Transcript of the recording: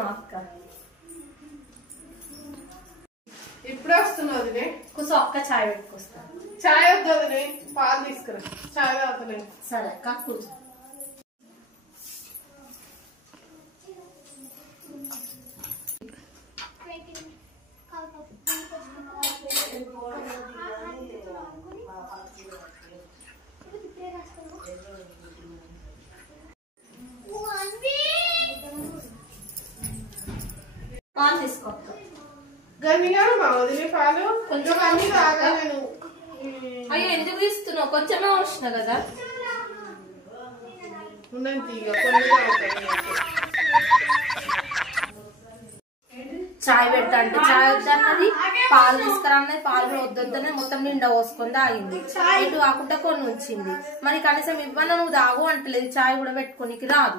వస్తున్నావు అక్క? ఇప్పుడే వస్తున్నది. కూర్చో అక్క, చాయ్ పెట్టుకొస్తా. చాయ్ వద్దు, పాలు తీసుకురా. చాయ్ తాగుతలేదు. సరే అక్క కూర్చో. పాలు తీసుకో. పాలు కొంచెం అన్ని తాగా. నేను అయ్యో ఎందుకు తీస్తున్నావు? కొంచెమే వచ్చిన కదా. చాయ్ పెడతా అంటే చాయ్ వద్దన్నది, పాలు తీసుకురాన్నది, పాలు కూడా వద్దొద్దనే మొత్తం నిండా పోసుకొని తాగింది. ఇటు కాకుండా కొన్ని ఉంచింది. మరి కనీసం ఇవ్వన్నా నువ్వు తాగు అంటలేదు. చాయ్ కూడా పెట్టుకోనికి రాదు.